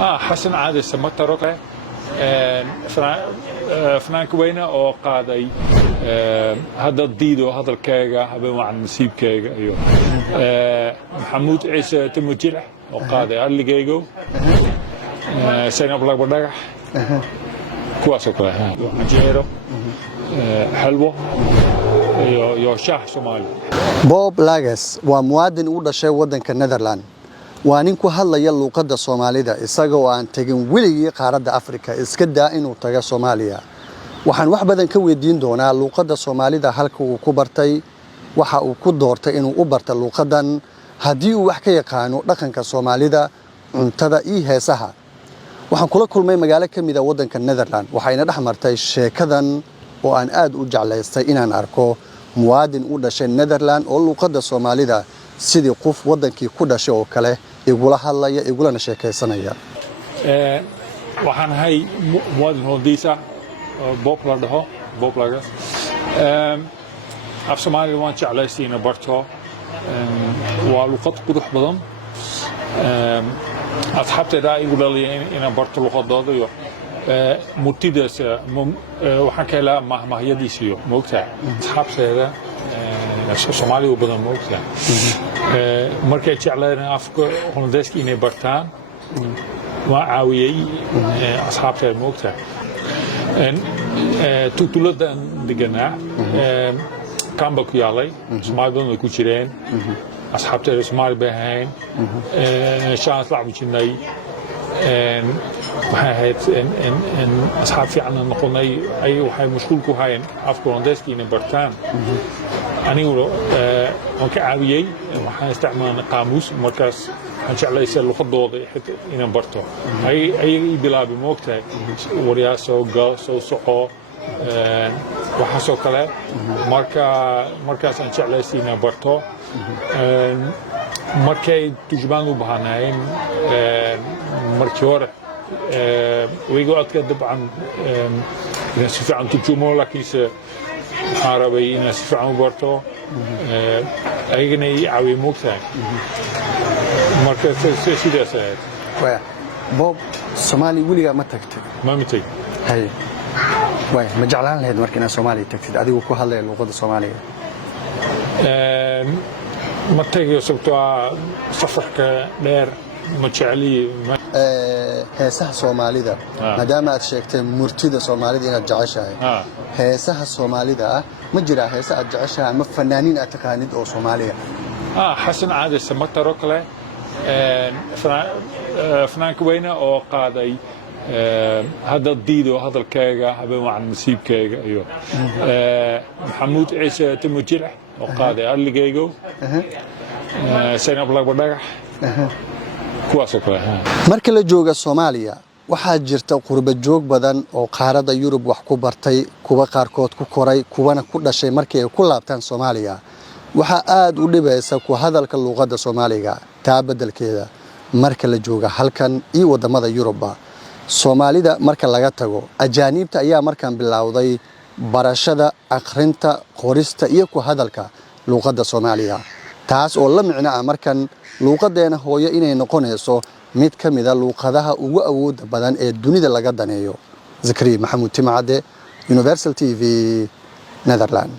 حسن عادل سمترك فنان كوينة أو قاضي هذا الديدو هذا الكيجا هذا مع النسيب كيجا أيوه محمود عيسى تموجلح أو قاضي اللي جيجو سين أبلغ بدرح كواسو كله مجيرو حلوة يو شاه سومالي بوب لاجس وموادن ودا شيء ودن كنذرلاند وانين ku hadlaya luqadda Soomaalida isagoo aan tagin weligii qaaradda Afrika iska daa inuu tago Soomaaliya waxaan wax badan ka weydiin doonaa luqadda Soomaalida halka uu ku bartay waxa uu ku doortay inuu u barto luqadan hadii uu wax ka yaqaano dhaqanka Soomaalida cuntada iyo heesaha waxaan kula kulmay magaalo kamid ah wadanka Netherland waxayna dhaxmartay sheekadan oo aan aad u jeclaystay inaan arko muwaadin u dhashay Netherland oo luqadda Soomaalida sidii qof wadankii ku dhashay oo kale igula hadlaya igulana sheekaysanaya waxaan hay muwaadin hoodiisa Bob la dhaho Bob laga af Soomaaliya waan jeclaystay inaan barto waa luqad qurux badan asxaabtayda igu dhaliyeen inaan barto luqadooda iyo murtidaas waxaan ka helaa mahmahyadiisiyo moogtaa asxaabtayda Soomaaliya badan moogtaa markay jeclaayeen afka Hollandeeska inay bartaan waa caawiyay asxaabtayda moogtaa tutuladan deganaa kamba ku yaalay Soomaali badan ku jireen asxaabtayda Soomaali bay ahayn shaan lacab jirnay waxay ahayd in asxaab fiican noqonay ay waxay mashquul ku hayeen afka Hollandeeska inay bartaan anigu waan ka caawiyay waxaan isticmaalnay qaamuus markaas waxaan jeclaystay luqadooda inaan barto ay bilaabay moogtahay waryaasoo gal soo soco waxaasoo kale markaas aan jeclaystay inaan barto markay turjumaan u baahnaayeen markii hore waygu adka dabcan inaan si fiican turjumo laakiinse waxaan rabay inaan si fiican u barto ayagana ii caawiya moogtahay marka sidaas ahayd Bob Soomaali weligaa ma tagtay ma mitay hay ma jeclaan lahayd marka inaad Soomaaliya tagtid adigu ku hadlaya luqadda Soomaaliga ma tagayo sababtoo safarka dheer ma jecli heesaha Soomaalida maadaama aad sheegtay murtida Soomaalida inaad jeceshahay heesaha Soomaalida ma jira heesa aad jeceshahay ama fanaaniin aad taqaanid oo Soomaaliya xasan caadil samataro kale فنان كوينة أو قاضي هذا الديدو هذا الكيجا هذا مع النسيب كيجا أيوه محمود عيسى تموجلح أو قاضي اللي جيجو سين أبلغ بدرح كواسو كله marka la jooga Soomaaliya waxaa jirta qurba joog badan oo qaaradda Yurub wax ku bartay kuwa qaarkood ku koray kuwana ku dhashay markii ay ku laabtaan Soomaaliya waxa aad u dhibaysa ku hadalka luqadda Soomaaliga taa beddelkeeda marka la jooga halkan iyo wadamada Yurubba Soomaalida marka laga tago ajaanibta ayaa markan bilowday barashada akhrinta qorista iyo ku hadalka luqadda Soomaaliga taas oo la micno ah markan luqadeena hooyo inay noqonayso mid kamid ah luqadaha ugu awoodda badan ee dunida laga daneeyo Zakariya Maxamuud Timcade Universal TV Netherlands